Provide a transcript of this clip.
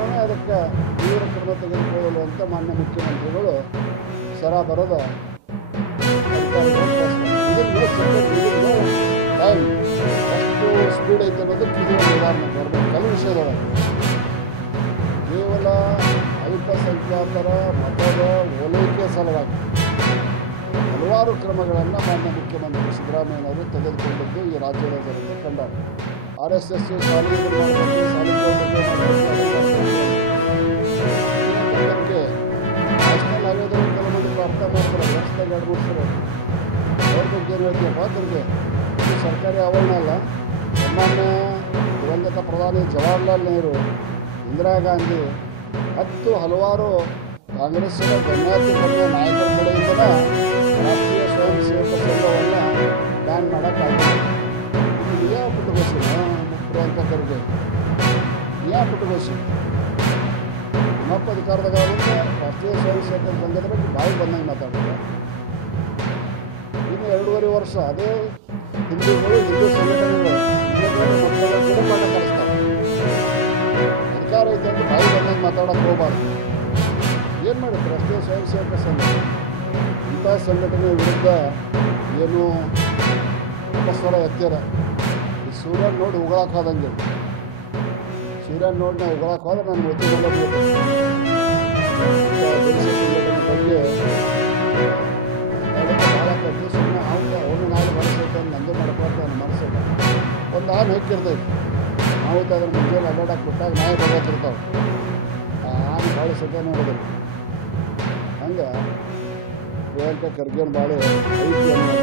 ತಕ್ಷಣವೇ ಅದಕ್ಕೆ ತೀವ್ರ ಕ್ರಮ ತೆಗೆದುಕೊಳ್ಳಲು ಅಂತ ಮಾನ್ಯ ಮುಖ್ಯಮಂತ್ರಿಗಳು ಸರ ಬರೋದ ಟೈಮ್ ಎಷ್ಟು ಸ್ಪೀಡ್ ಐತೆ ಅನ್ನೋದಕ್ಕೆ ಇದು ಒಂದು ಉದಾಹರಣೆ ಬರಬೇಕು. ಕೆಲವು ವಿಷಯದೊಳಗೆ ಕೇವಲ ಅಲ್ಪಸಂಖ್ಯಾತರ ಮತದ ಓಲೈಕೆ ಸಲುವಾಗಿ ಹಲವಾರು ಕ್ರಮಗಳನ್ನು ಮಾನ್ಯ ಮುಖ್ಯಮಂತ್ರಿ ಸಿದ್ದರಾಮಯ್ಯನವರು ತೆಗೆದುಕೊಂಡಿದ್ದು ಈ ರಾಜ್ಯದ ಜನತೆ ಕಂಡಾರೆ. RSS ಶಾಲೆಗಳು ಮಾಡಬೇಕು, ಶಾಲೆಗಳ ಬಗ್ಗೆ ಮಾಡಬೇಕು, ನ್ಯಾಷನಲ್ ಹೈವೇದಲ್ಲಿ ಕೆಲವೊಂದು ಅರ್ಥ ಮಾಡ್ತಾರೆ. ವರ್ಷದಾಗ 2-3 ಸಲ ಅವ್ರ ಬಗ್ಗೆ ಏನು ಹೇಳ್ತೀಯಪ್ಪ ಅವ್ರಿಗೆ ಇದು ಸರ್ಕಾರಿ ಆವರಣ ಅಲ್ಲ. ಸಾಮಾನ್ಯ ದಿವಂಗತ ಪ್ರಧಾನಿ ಜವಾಹರ್ಲಾಲ್ ನೆಹರು, ಇಂದಿರಾ ಗಾಂಧಿ ಮತ್ತು ಹಲವಾರು ಕಾಂಗ್ರೆಸ್ಸಿನ ಗಣ್ಯಾತಿ ಗಣ್ಯ ನಾಯಕರ ಕಡೆಯಿಂದ ರಾಷ್ಟ್ರೀಯ ಸ್ವಯಂ ಸೇವಕ ಸಂಘವನ್ನು ಬ್ಯಾನ್ ಮಾಡೋಕ್ಕಾಗಿದೆ. ಇದು ಯಾವ ಪುಟ್ಟಗೋಸಿ ಮುಖ್ಯರು ಅಂತ ಕರೆದು ಯಾವ ಪುಟ್ಟಗೋಸಿ ನಮ್ಮಪ್ಪ ಅಧಿಕಾರದಾಗ ರಾಷ್ಟ್ರೀಯ ಸ್ವಯಂ ಸೇವಕ ಸಂಘದ ಬಗ್ಗೆ ಬಾಯಿ ಬಂದಂಗೆ ಮಾತಾಡ್ತಾರೆ. ಇನ್ನು 2.5 ವರ್ಷ ಅದೇ ಹಿಂದೂಗಳು, ಹಿಂದೂ ಸಂಘಟನೆಗಳು ಮಕ್ಕಳ ಗುಣಪಾಠ ಕಲಿಸ್ತಾರೆ. ಅಧಿಕಾರ ಐತೆ ಅಂತ ಬಾಯಿ ಬಂದಂಗೆ ಮಾತಾಡೋಕೆ ಹೋಗಬಾರ್ದು. ಏನು ಮಾಡುತ್ತೆ ರಾಷ್ಟ್ರೀಯ ಸ್ವಯಂ ಸೇವಕ ಸಂಘ? ಇಂಥ ಸಂಘಟನೆ ವಿರುದ್ಧ ಏನು ಅಪಸ್ವರ ಎತ್ತೀರ. ಈ ಸೂರ್ಯನ ನೋಡಿ ಉಗಳಕ್ಕೆ ಹೋದಂಗೆ, ಸೂರ್ಯನ ನೋಡಿ ನಾವು ಉಗಳಕ್ಕೆ ಹೋದ್ರೆ ನಾನು ಒತ್ತಿಗೆಲ್ಲ ಸಂಘಟನೆ ಬಗ್ಗೆ ಭಾಳ ಕಟ್ಟಿ ಸುಮ್ಮನೆ ಅವನು ನಾಳೆ ಬಳಸೈತೆ ಅಂತ ನಂದು ಮಾಡ್ಕೊತ ಅವ್ನು ಮನಸ್ಸಿಲ್ಲ. ಒಂದು ಆನೆ ಹೆಕ್ಕಿರ್ತೈತೆ, ನಾವು ಅದ್ರ ಮುಂಜಾನೆ ಅಡ್ಡಾಡಕ್ಕೆ ಬಿಟ್ಟಾಗ ನಾಯಿ ಬರೋತಿರ್ತಾವೆ. ಆ ಆನೆ ಭಾಳ ಸತ್ಯ ನೋಡೋದಿಲ್ಲ. ಹಂಗೆ ಪ್ರಿಯಾಂಕಾ ಖರ್ಗೆನ ಭಾಳ ಐತಿ ಅನ್ನೋ